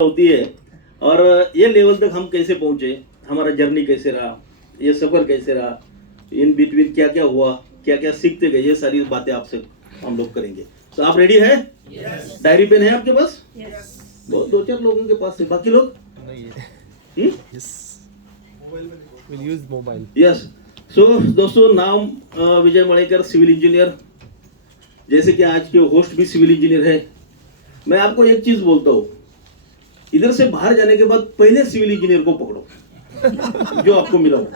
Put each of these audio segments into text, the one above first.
होती है और ये लेवल तक हम कैसे पहुंचे, हमारा जर्नी कैसे रहा, ये सफर कैसे रहा, इन बिटवीन क्या क्या हुआ, क्या क्या सीखते गए, ये सारी बातें आपसे हम लोग करेंगे। तो आप रेडी है? डायरी पेन है आपके पास? बहुत दो चार लोगों के पास है, बाकी लोग नहीं है। यस। We'll use mobile. सो दोस्तों, नाम विजय मणेकर, सिविल इंजीनियर। जैसे कि आज के होस्ट भी सिविल इंजीनियर है। मैं आपको एक चीज बोलता हूँ, इधर से बाहर जाने के बाद पहले सिविल इंजीनियर को पकड़ो जो आपको मिला हो।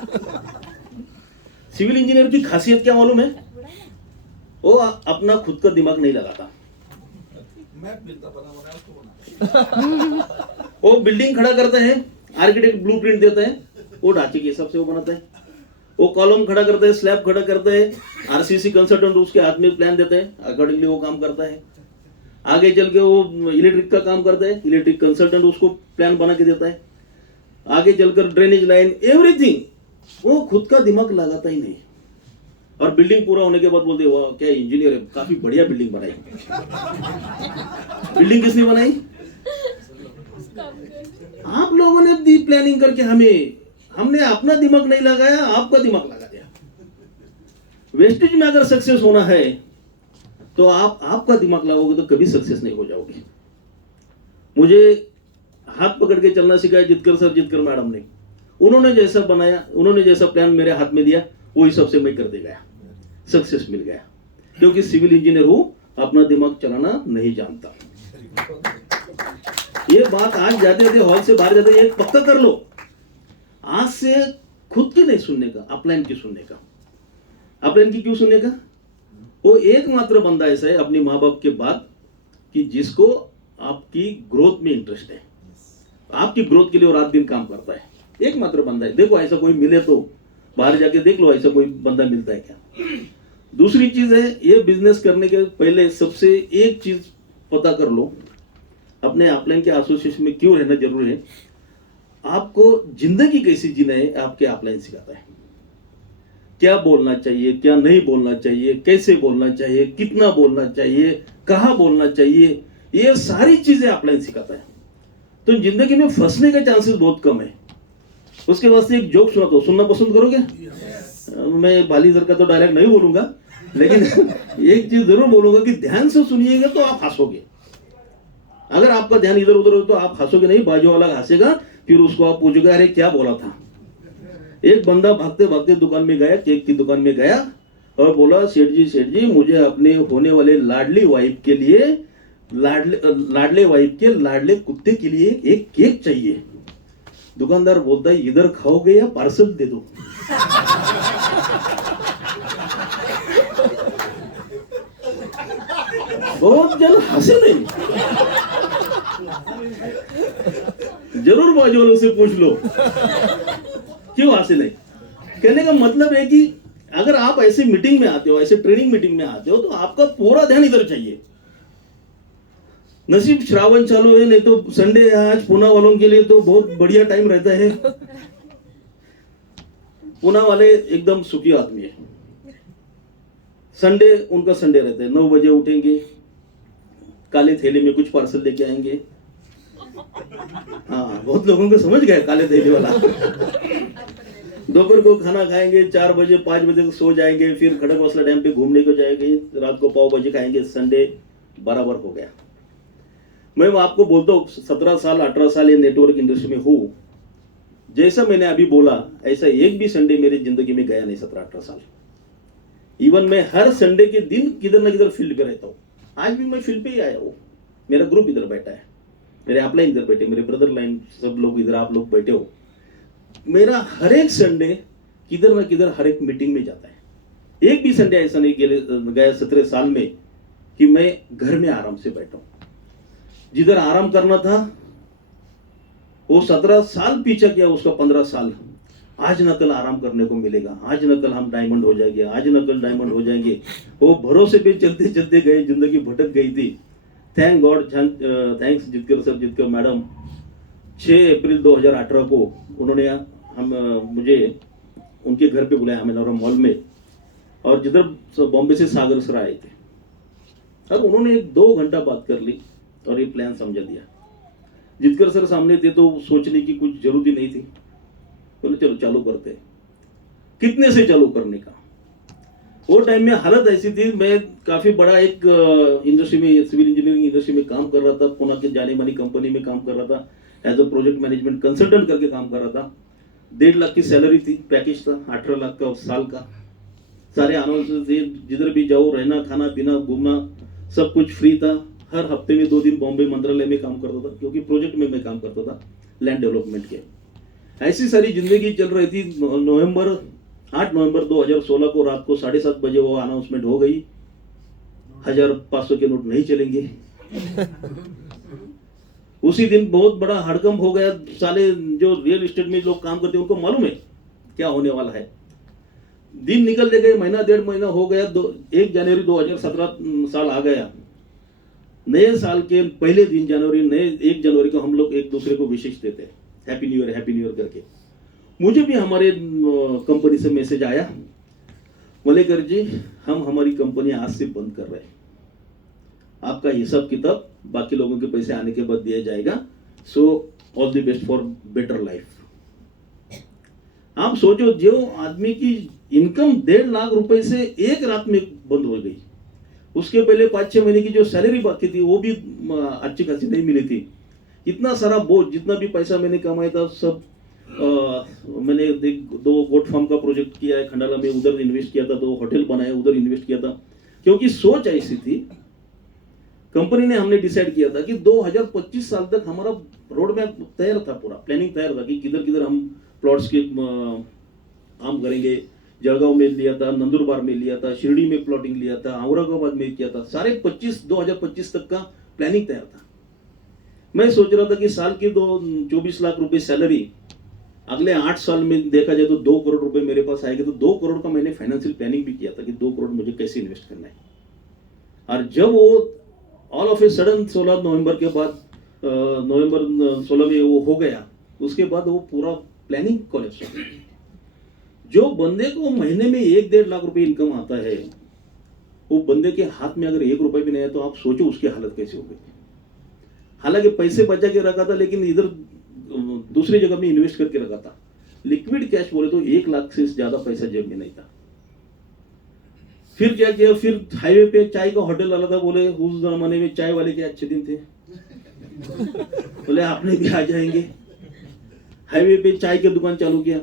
सिविल इंजीनियर की खासियत क्या मालूम है? वो अपना खुद का दिमाग नहीं लगाता। वो बिल्डिंग खड़ा करता है, आर्किटेक्ट ब्लूप्रिंट देता है, वो ढांचे के हिसाब से वो बनाता है। वो कॉलम खड़ा करता है, स्लैब खड़ा करता है, आरसीसी कंसल्टेंट उसके हाथ में प्लान देता है, अकॉर्डिंगली वो काम करता है। आगे चल के वो इलेक्ट्रिक का काम करता है, इलेक्ट्रिक कंसल्टेंट उसको प्लान बना के देता है। आगे चलकर ड्रेनेज लाइन, एवरीथिंग वो खुद का दिमाग लगाता ही नहीं। और बिल्डिंग पूरा होने के बाद बोलते हैं वाह क्या इंजीनियर है, काफी बढ़िया बिल्डिंग बनाई। बिल्डिंग किसने बनाई? आप लोगों ने दी प्लानिंग करके हमने अपना दिमाग नहीं लगाया, आपका दिमाग लगा दिया। वेस्टेज में अगर सक्सेस होना है तो आप आपका दिमाग लगाओगे तो कभी सक्सेस नहीं हो जाओगे। मुझे हाथ पकड़ के चलना सिखाया जितकर मैडम ने। उन्होंने जैसा बनाया, उन्होंने जैसा प्लान मेरे हाथ में दिया, वही सबसे मैं करते गया, सक्सेस मिल गया। क्योंकि सिविल इंजीनियर हूं, अपना दिमाग चलाना नहीं जानता। ये बात आज जाते जाते हॉल से बाहर जाते ये पक्का कर लो, आज से खुद की नहीं सुनने का, अपलाइन की सुनने का। अपलाइन की क्यों सुनने का? वो एकमात्र बंदा ऐसा है अपने माँ बाप के बाद कि जिसको आपकी ग्रोथ में इंटरेस्ट है, आपकी ग्रोथ के लिए वो रात दिन काम करता है। एकमात्र बंदा है। देखो ऐसा कोई मिले तो बाहर जाके देख लो, ऐसा कोई बंदा मिलता है क्या? दूसरी चीज है, ये बिजनेस करने के पहले सबसे एक चीज पता कर लो, अपने अपलाइन के एसोसिएशन में क्यों रहना जरूरी है। आपको जिंदगी कैसी जीना है आपके अपलाइन सिखाता है। क्या बोलना चाहिए, क्या नहीं बोलना चाहिए, कैसे बोलना चाहिए, कितना बोलना चाहिए, कहाँ बोलना चाहिए, ये सारी चीजें अपलाइन सिखाता है। तो जिंदगी में फंसने का चांसेस बहुत कम है। उसके वास्ते एक जोक सुना तो सुनना पसंद करोगे? मैं बालीजर का तो डायरेक्ट नहीं बोलूंगा, लेकिन एक चीज जरूर बोलूंगा कि ध्यान से सुनिएगा तो आप हंसोगे। अगर आपका ध्यान इधर उधर हो तो आप हंसोगे नहीं, बाजू वाला हंसेगा, फिर उसको आप पूछोगे अरे क्या बोला था। एक बंदा भागते भागते दुकान में गया, केक की दुकान में गया और बोला सेठ जी मुझे अपने होने वाले लाडली वाइफ के लिए, लाडले वाइफ के लाडले कुत्ते के लिए एक केक चाहिए। दुकानदार बोलता है इधर खाओगे या पार्सल दे दो। बहुत जन हंसे नहीं, जरूर बाजू वालों से पूछ लो क्यों हंसे नहीं। कहने का मतलब है कि अगर आप ऐसे मीटिंग में आते हो, ऐसे ट्रेनिंग मीटिंग में आते हो तो आपका पूरा ध्यान इधर चाहिए। नसीब श्रावण चालू है, नहीं तो संडे है आज पुणे वालों के लिए तो बहुत बढ़िया टाइम रहता है। पुणे वाले एकदम सुखी आदमी है। संडे उनका संडे रहता है, 9 बजे उठेंगे, काले थैले में कुछ पार्सल लेके आएंगे। हाँ, बहुत लोगों को समझ गए काले थैले वाला। दोपहर को खाना खाएंगे, 4 बजे 5 बजे तक सो जाएंगे, फिर खड़क वासला डैम पे घूमने को जाएंगे, रात को पाव भाजी खाएंगे। संडे बराबर हो गया। मैं आपको बोलता हूँ 17 साल 18 साल ये नेटवर्क इंडस्ट्री में हूँ, जैसा मैंने अभी बोला ऐसा एक भी संडे मेरी जिंदगी में गया नहीं 17-18 साल। इवन मैं हर संडे के दिन किधर ना किधर फील्ड पे रहता हूँ। आज भी मैं फील्ड पे ही आया हूँ, मेरा ग्रुप इधर बैठा है, मेरे अपलाइन इधर बैठे, मेरे ब्रदर लाइन सब लोग इधर, आप लोग बैठे हो। मेरा हर एक संडे किधर ना किधर हर एक मीटिंग में जाता है। एक भी संडे ऐसा नहीं गया 17 साल में कि मैं घर में आराम से बैठा हूं। जिधर आराम करना था वो 17 साल पीछा किया, उसका 15 साल। आज न कल आराम करने को मिलेगा, आज न कल हम डायमंड हो जाएंगे, आज न कल डायमंड हो जाएंगे। वो भरोसे पे चलते चलते गए, जिंदगी भटक गई थी। Thank God, thanks Jitkar sir, Jitkar madam, 6 अप्रैल 2018 को उन्होंने मुझे उनके घर पे बुलाया, हमें मॉल में, और जिधर बॉम्बे से सागर सर आए थे। अब उन्होंने 1-2 घंटा बात कर ली और ये प्लान समझा दिया। जितकर सर सामने थे तो सोचने की कुछ जरूरत ही नहीं थी, बोले चलो चालू करते हैं। कितने से चालू करने का, वो टाइम में हालत ऐसी थी, मैं काफी बड़ा एक इंडस्ट्री में, सिविल इंजीनियरिंग इंडस्ट्री में काम कर रहा था, पुणे के जाने मानी कंपनी में काम कर रहा था, as a project management consultant करके काम कर रहा था। 1.5 लाख की सैलरी थी, पैकेज था 18 लाख का साल का, सारे अनाउंस थे, जिधर भी जाओ रहना खाना पीना घूमना सब कुछ फ्री था। हर हफ्ते में 2 दिन बॉम्बे मंत्रालय में काम करता था, क्योंकि प्रोजेक्ट में मैं काम करता था लैंड डेवलपमेंट के। ऐसी सारी जिंदगी चल रही थी। 8 नवंबर 2016 को रात को 7:30 बजे वो अनाउंसमेंट हो गई, 1500 के नोट नहीं चलेंगे। उसी दिन बहुत बड़ा हड़कंप हो गया। साले जो रियल एस्टेट में लोग काम करते हैं उनको मालूम है क्या होने वाला है। दिन निकल गए, महीना 1.5 महीना हो गया, 1 जनवरी 2017 साल आ गया। नए साल के पहले दिन नए 1 जनवरी को हम लोग एक दूसरे को विशेष देते हैं, हैप्पी न्यू ईयर करके। मुझे भी हमारे कंपनी से मैसेज आया, मलेकर जी हम हमारी कंपनी आज से बंद कर रहे हैं, आपका हिसाब किताब बाकी लोगों के पैसे आने के बाद दिया जाएगा, so all the best for better life. आप सोचो, जो आदमी की इनकम 1.5 लाख रुपए से एक रात में बंद हो गई, उसके पहले 5-6 महीने की जो सैलरी बाकी थी वो भी अच्छी खासी नहीं मिली थी। इतना सारा बोझ, जितना भी पैसा मैंने कमाया था सब मैंने 2 गोट फार्म का प्रोजेक्ट किया है खंडाला में, उधर इन्वेस्ट किया था, 2 होटल बनाए उधर इन्वेस्ट किया था। क्योंकि सोच ऐसी थी, कंपनी ने हमने डिसाइड किया था कि 2025 साल तक हमारा रोड मैप तैयार था, पूरा प्लानिंग तैयार था कि किधर किधर हम प्लॉट्स के काम करेंगे। जळगांव में लिया था, नंदुरबार में लिया था, शिरडी में प्लॉटिंग लिया था, औरंगाबाद में किया था, सारे 2025 तक का प्लानिंग तैयार था। मैं सोच रहा था कि साल की 24 लाख रुपए सैलरी, अगले 8 साल में देखा जाए तो 2 करोड़ रुपए मेरे पास आएगा, तो 2 करोड़ का मैंने फाइनेंशियल प्लानिंग भी किया था कि 2 करोड़ मुझे कैसे इन्वेस्ट करना है। और जब वो ऑल ऑफ ए सडन 16 नवंबर के बाद नवंबर 16 में वो हो गया, उसके बाद वो पूरा प्लानिंग कोलैप्स हो गया। जो बंदे को महीने में 1-1.5 लाख रुपए इनकम आता है, वो बंदे के हाथ में अगर 1 रुपए भी नहीं है तो आप सोचो उसकी हालत कैसे हो गई। हालांकि पैसे बचा के रखा था, लेकिन इधर दूसरी जगह में इन्वेस्ट करके रखा था। लिक्विड कैश बोले तो 1 लाख से ज्यादा पैसा जेब में नहीं था। फिर क्या किया, फिर हाईवे पे चाय का होटल डाला था, बोले उस जमाने में चाय वाले के अच्छे दिन थे, बोले आपने भी आ जाएंगे। हाईवे पे चाय की दुकान चालू किया,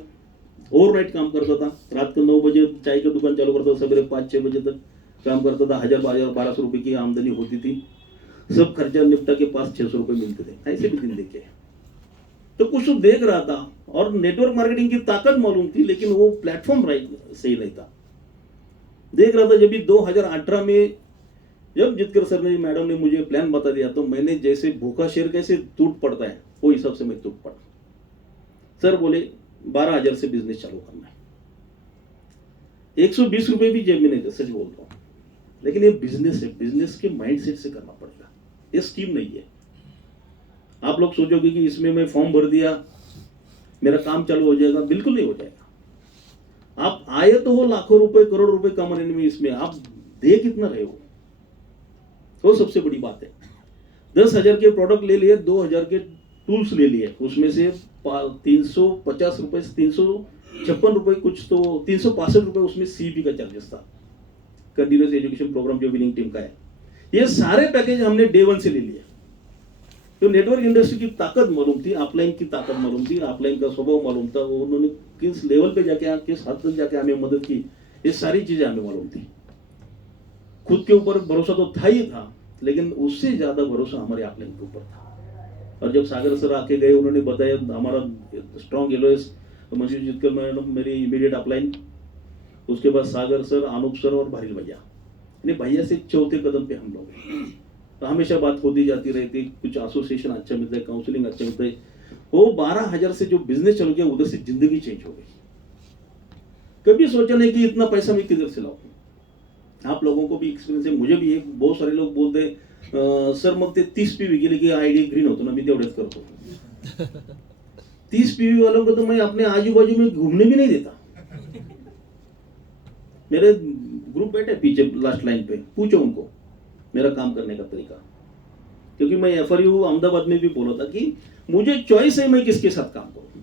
ओवरनाइट काम करता था, रात को 9 बजे चाय की दुकान चालू करता था, सवेरे 5-6 बजे तक काम करता था। 1000-1200 रुपए की आमदनी होती थी, सब खर्चा निपटा के पास 600 रुपए मिलते थे। ऐसे भी दिन देखे तो कुछ तो देख रहा था, और नेटवर्क मार्केटिंग की ताकत मालूम थी, लेकिन वो प्लेटफॉर्म सही नहीं था। देख रहा था जब भी 2018 में जब जितकर सर ने मैडम ने मुझे प्लान बता दिया, तो मैंने जैसे भूखा शेर कैसे टूट पड़ता है वो हिसाब से मैं टूट पड़ा। सर बोले 12,000 से बिजनेस चालू करना है। 120 रुपए भी जेब में नहीं थे, सच बोल रहा हूं, लेकिन ये बिजनेस है, बिजनेस के माइंडसेट से करना पड़ेगा, ये स्कीम नहीं है। आप लोग सोचोगे कि इसमें मैं फॉर्म भर दिया मेरा काम चालू हो जाएगा, बिल्कुल नहीं हो जाएगा। आप आए तो हो लाखों रुपए करोड़ रुपए कमाने में, इसमें आप दे कितना रहे हो, वो सबसे बड़ी बात है। 10,000 के प्रोडक्ट ले लिए, 2,000 के टूल्स ले लिए, उसमें से 350 रुपए, 356 रुपए कुछ, तो 365 रुपए उसमें सीपी का चार्जेस था, कंटिन्यूअस एजुकेशन प्रोग्राम जो विनिंग टीम का है। ये सारे पैकेज हमने डे 1 से ले लिए। तो नेटवर्क इंडस्ट्री की ताकत मालूम थी, ऑफलाइन की ताकत मालूम थी, ऑफलाइन का स्वभाव मालूम था, वो उन्होंने किस लेवल पे जाके किस हद तक जाके हमें मदद की, ये सारी चीजें हमें मालूम थी। खुद के ऊपर भरोसा तो था ही था, लेकिन उससे ज्यादा भरोसा हमारे ऑफलाइन के ऊपर था। और जब सागर सर आके गए, उन्होंने बताया हमारा स्ट्रॉन्ग एलओएस मंजूर जितकर मैडम मेरी इमीडिएट अपलाइन, उसके बाद सागर सर, अनूप सर और भारिल भैया, भैया से चौथे कदम पे हम लोग। तो हमेशा बात होती जाती रहती, कुछ एसोसिएशन अच्छा मिलता है, काउंसलिंग अच्छा मिलता है। वो 12,000 से जो बिजनेस चल गया, उधर से जिंदगी चेंज हो गई। कभी सोचा नहीं कि इतना पैसा मैं किधर से लाऊं। आप लोगों को भी एक्सपिरियंस है, मुझे भी एक, बहुत सारे लोग बोलते सर मग ते 30 पीवी गेले की आयडी ग्रीन होतो ना, मी तेवढेच करतो। 30 पीवी वालों को तो मैं अपने आजू बाजू में घूमने भी नहीं देता। मेरे ग्रुप बैठे पीछे लास्ट लाइन पे, पूछो उनको मेरा काम करने का तरीका। क्योंकि मैं FRU अहमदाबाद में भी बोला था कि मुझे चॉइस है मैं किसके साथ काम करूं।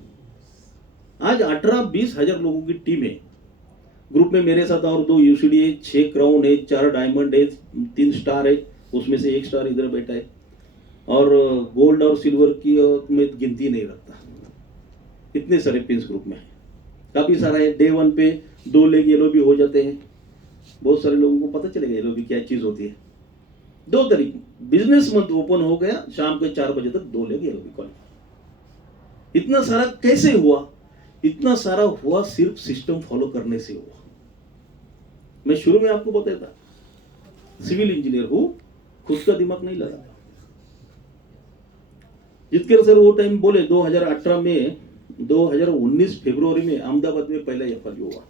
आज 18-20 हजार लोगों की टीम है ग्रुप में, मेरे साथ और 2 UCD है, 6 क्राउन है, 4 डायमंड है, 3 स्टार है, उसमें से 1 स्टार इधर बैठा है, और गोल्ड और सिल्वर की मैं गिनती नहीं रखता, इतने सारे पिंस ग्रुप में है, काफी सारा है। डे 1 पे 2 लेग येलो भी हो जाते हैं, बहुत सारे लोगों को पता चलेगा येलो भी क्या चीज होती है। 2 तारीख बिजनेस मंथ ओपन हो गया, शाम के 4 बजे तक 2 लेग येलो भी क्वालिफाई। इतना सारा कैसे हुआ? इतना सारा हुआ सिर्फ सिस्टम फॉलो करने से हुआ। मैं शुरू में आपको बताया था, सिविल इंजीनियर हूं, खुद का दिमाग नहीं लगाता। जितके सर वो टाइम बोले 2018 में 2019 फरवरी में अहमदाबाद में पहला FRU हुआ।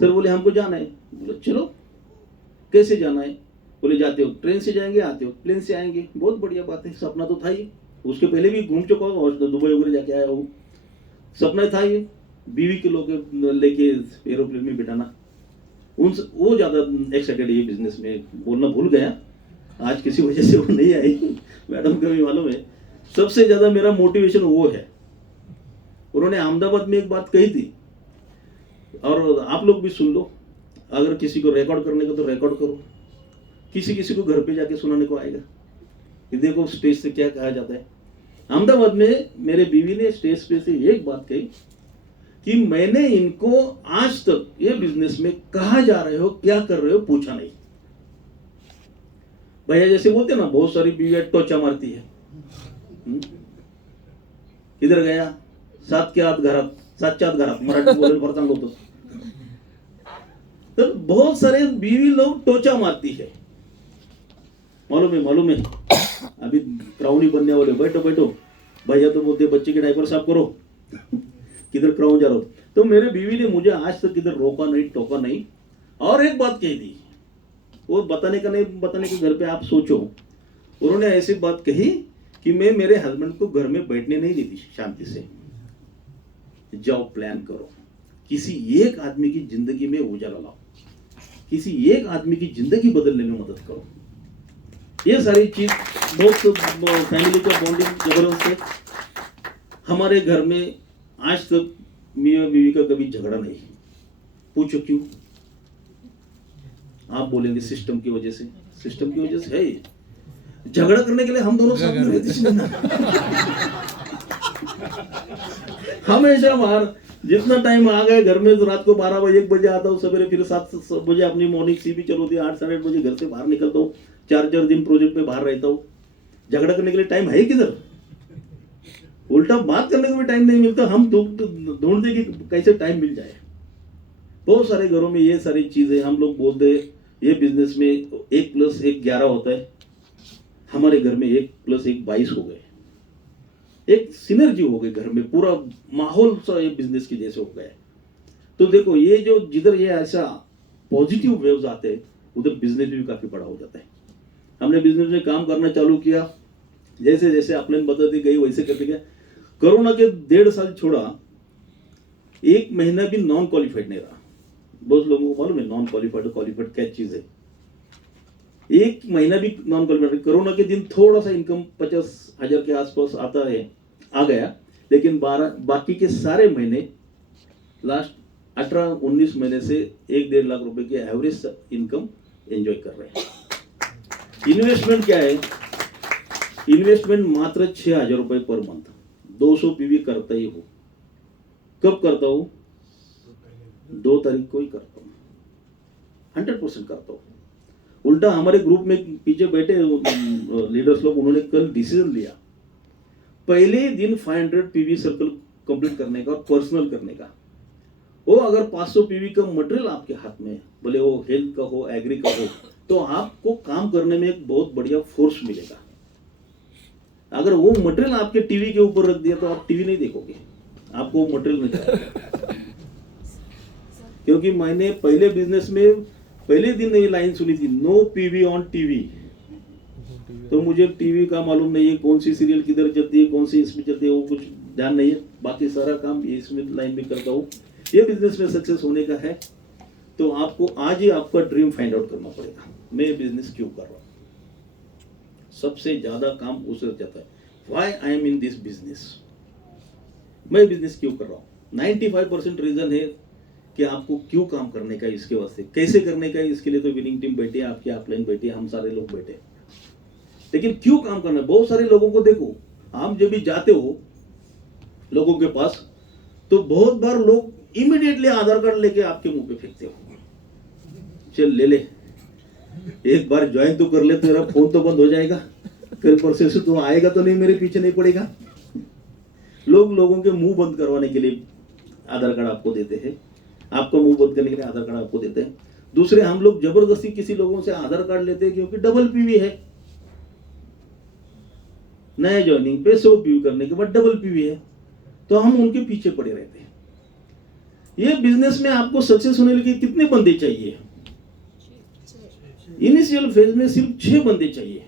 सर बोले हमको जाना है, बोले चलो। कैसे जाना है? बोले जाते हो ट्रेन से जाएंगे, आते हो प्लेन से आएंगे। बहुत बढ़िया बात है, सपना तो था ही, उसके पहले भी घूम चुका हूँ और दुबई वगैरह जाके आया हूँ, सपना था ये बीवी के लोग लेके एरोप्लेन में बिठाना। वो ज्यादा एक्साइटेड ये बिजनेस में, बोलना भूल गया आज, किसी वजह से वो नहीं आई, मैडम को भी मालूम है। सबसे ज्यादा मेरा मोटिवेशन वो है। उन्होंने अहमदाबाद में एक बात कही थी, और आप लोग भी सुन लो, अगर किसी को रिकॉर्ड करने का तो रिकॉर्ड करो, किसी किसी को घर पे जाके सुनाने को आएगा कि देखो स्टेज से क्या कहा जाता है। अहमदाबाद में मेरे बीवी ने स्टेज पे से एक बात कही कि मैंने इनको आज तक ये बिजनेस में कहाँ जा रहे हो, क्या कर रहे हो, पूछा नहीं। भैया जैसे बोलते ना, बहुत सारी बीवियां टोचा मारती है, इधर गया 7 के आत घरात, 7च्या आत घरात, मराठी बोलेल फार चांगलं होतं। तर बहुत सारे बीवी लोग टोचा मारती है, मालूम है। अभी क्राउन ही बनने वाले, बैठो बैठो। भैया तो बोलते बच्चे के डायपर साफ करो, किधर क्राउन जा रहा हो। तो मेरे बीवी ने मुझे आज तक किधर रोका नहीं, टोका नहीं। और एक बात कही थी, वो बताने का नहीं, बताने के घर पे आप सोचो। उन्होंने ऐसी बात कही कि मैं मेरे हस्बैंड को घर में बैठने नहीं देती शांति से, जाओ प्लान करो, किसी एक आदमी की जिंदगी में उजाला लाओ, किसी एक आदमी की जिंदगी बदलने में मदद करो। ये सारी चीज बहुत फैमिली का बॉन्डिंग जबरदस्त है। हमारे घर में आज तक मियाँ बीवी का कभी झगड़ा नहीं। पूछो क्यों? आप बोलेंगे सिस्टम की वजह से। सिस्टम की वजह से है, झगड़ा करने के लिए हम दोनों साथ में रहते हमेशा बाहर। जितना टाइम आ गए घर में, तो रात को 12 बजे 1 बजे आता हूँ, सवेरे फिर 7 बजे अपनी मॉर्निंग CB चलो होती है, 8 साढ़े 8 बजे घर से बाहर निकलता हूँ, 4 दिन प्रोजेक्ट पे बाहर रहता हूँ। झगड़ा करने के लिए टाइम है किधर? उल्टा बात करने का भी टाइम नहीं मिलता। हम ढूंढते कि कैसे टाइम मिल जाए। बहुत सारे घरों में ये सारी चीजें, हम लोग बोलते ये बिजनेस में 1 + 1 11 होता है। हमारे घर में 1 + 1 22 हो गए। एक सिनर्जी हो गई घर में, पूरा माहौल सा ये बिजनेस के जैसे हो गया। तो देखो ये जो जिधर ये ऐसा पॉजिटिव वेव्स आते हैं, उधर बिजनेस भी काफी बड़ा हो जाता है। हमने बिजनेस में काम करना चालू किया, जैसे जैसे अपने बताती गई वैसे करते गया। कोरोना के 1.5 साल छोड़ा, 1 महीना भी नॉन क्वालिफाइड नहीं रहा। बहुत लोगों को मालूम है नॉन क्वालिफाइड क्वालिफाइड क्या चीज है। 1 महीना भी नॉन क्वालिफाइड। कोरोना के दिन थोड़ा सा इनकम 50,000 के आसपास आ गया, लेकिन बाकी के सारे महीने लास्ट 18-19 महीने से 1-1.5 लाख रुपए की एवरेज इनकम एंजॉय कर रहे हैं। इन्वेस्टमेंट क्या है? इन्वेस्टमेंट मात्र 6,000 रुपए पर मंथ। 200 PV करता ही हो। कब करता हूं? 2 तारीख को ही करता हूं, 100% करता हूं। उल्टा हमारे ग्रुप में पीछे बैठे लीडर्स लोग, उन्होंने कल डिसीजन लिया, पहले दिन 500 PV सर्कल कंप्लीट करने का और पर्सनल करने का। वो अगर 500 PV का मटेरियल आपके हाथ में है, भले वो हेल्थ का हो, एग्री का हो, तो आपको काम करने में एक बहुत बढ़िया फोर्स मिलेगा। अगर वो मटेरियल आपके टीवी के ऊपर रख दिया तो आप टीवी नहीं देखोगे, आपको वो मटेरियल नहीं चाहिए। क्योंकि मैंने पहले बिजनेस में पहले दिन ये लाइन सुनी थी, नो PV ऑन टीवी। तो मुझे टीवी का मालूम नहीं है, कौन सी सीरियल किधर चलती है, कौन सी इसमें चलती है, वो कुछ ध्यान नहीं है। बाकी सारा काम इसमें लाइन में करता हूँ। ये बिजनेस में सक्सेस होने का है तो आपको आज ही आपका ड्रीम फाइंड आउट करना पड़ेगा, मैं बिजनेस क्यों कर रहा हूँ। सबसे ज्यादा काम उससे जाता है। Why I am in this business, मैं बिजनेस क्यों कर रहा हूँ। 95% रीजन है कि आपको क्यों काम करने का है, इसके वास्ते कैसे करने का है, इसके लिए तो विनिंग टीम बैठी है, आपकी अपलाइन बैठी है, हम सारे लोग बैठे हैं। लेकिन क्यों काम करना है, बहुत सारे लोगों को देखो, आप जब भी जाते हो लोगों के पास तो बहुत बार लोग इमीडिएटली आधार कार्ड लेके आपके मुंह पे फेंकते हो, चल ले ले, एक बार ज्वाइन तो कर ले, तेरा फोन तो बंद हो जाएगा, कल परसों से तो आएगा तो नहीं, मेरे पीछे नहीं पड़ेगा। लोग लोगों के मुंह बंद करवाने के लिए आधार कार्ड आपको देते हैं, आपका मुंह बंद करने के लिए आधार कार्ड आपको देते हैं। दूसरे, हम लोग जबरदस्ती किसी लोगों से आधार कार्ड लेते हैं क्योंकि डबल पीवी है, नया ज्वाइनिंग पे 100 पीवी करने के बाद डबल पीवी है, तो हम उनके पीछे पड़े रहते हैं। ये बिजनेस में आपको सक्सेस होने के लिए कितने बंदे चाहिए, इनिशियल फेज में सिर्फ 6 बंदे चाहिए,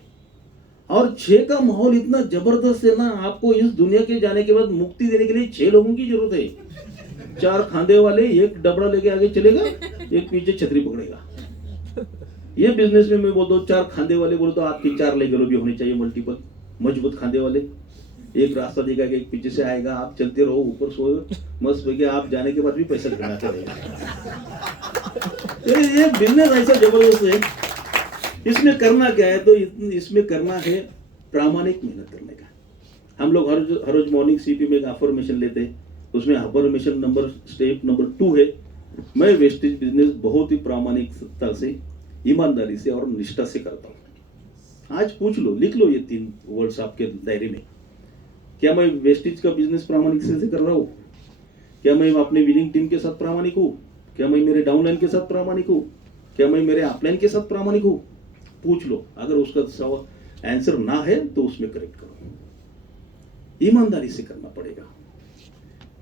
और 6 का माहौल इतना जबरदस्त है ना, आपको इस दुनिया के जाने के बाद मुक्ति देने के लिए 6 लोगों की जरूरत है। 4 खांधे वाले, एक डबरा लेके आगे चलेगा, एक पीछे छतरी पकड़ेगा। ये बिजनेस में मैं बोलता हूँ 4 खांधे वाले बोलो तो आपके 4 लेगल भी होने चाहिए, मल्टीपल मजबूत खांधे वाले। एक रास्ता दिखा के एक पीछे से आएगा, आप चलते रहो, ऊपर सो मस्त हो गया, आप जाने के बाद भी पैसा कमाते रहेगा। ये बिजनेस ऐसा जबरदस्त है। इसमें करना क्या है, तो इसमें करना है प्रामाणिक मेहनत करने का। हम लोग हर रोज मॉर्निंग सीपी में एक अफर्मेशन लेते हैं, उसमें अफर्मेशन नंबर स्टेप नंबर 2 है, मैं वेस्टेज बिजनेस बहुत ही प्रामाणिकता से, ईमानदारी से और निष्ठा से करता हूँ। आज पूछ लो, लिख लो ये 3 वर्ड्स आपके डायरी में, क्या मैं वेस्टेज का बिजनेस प्रामाणिक से कर रहा हूँ, क्या मैं अपने विनिंग टीम के साथ प्रामाणिक हूँ, क्या मैं मेरे डाउनलाइन के साथ प्रामाणिक हूँ, क्या मैं मेरे अपलाइन के साथ प्रामाणिक हूँ। पूछ लो, अगर उसका आंसर ना है तो उसमें करेक्ट करो। ईमानदारी से करना पड़ेगा,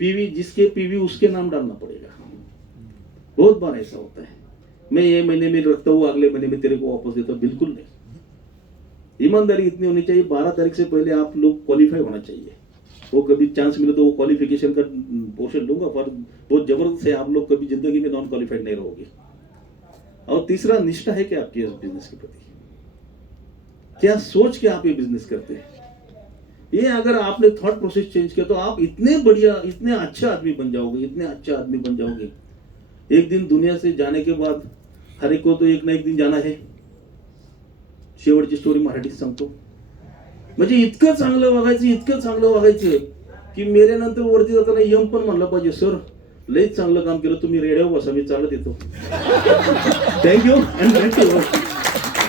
पीवी जिसके पीवी उसके नाम डालना पड़ेगा। बहुत बार ऐसा होता है, मैं ये महीने में रखता हूँ, अगले महीने में तेरे को वापस देता हूँ, बिल्कुल नहीं। ईमानदारी इतनी होनी चाहिए, 12 तारीख से पहले आप लोग क्वालिफाई होना चाहिए। वो कभी चांस मिले तो वो क्वालिफिकेशन का पोर्शन लूंगा, पर बहुत जबरदस्त है, आप लोग कभी जिंदगी में नॉन क्वालिफाइड नहीं रहोगे। और तीसरा, निष्ठा है कि आपकी इस बिजनेस के प्रति क्या सोच के आप ये बिजनेस करते हैं। ये अगर आपने थॉट प्रोसेस चेंज किया तो आप इतने बढ़िया, इतने अच्छा आदमी बन जाओगे, इतने अच्छा आदमी बन जाओगे। एक दिन दुनिया से जाने के बाद हर एक को तो एक ना एक दिन जाना है। शेवटची स्टोरी मराठीत सांगतो, म्हणजे इतकं चांगलं वागायचं की मेरे नंतर वरती जाताना यम पण म्हणलं पाहिजे, सर लयच चांगलं काम केलं, तुम्ही रेडिओ बसा, मी चालत येतो। Thank you and thank you.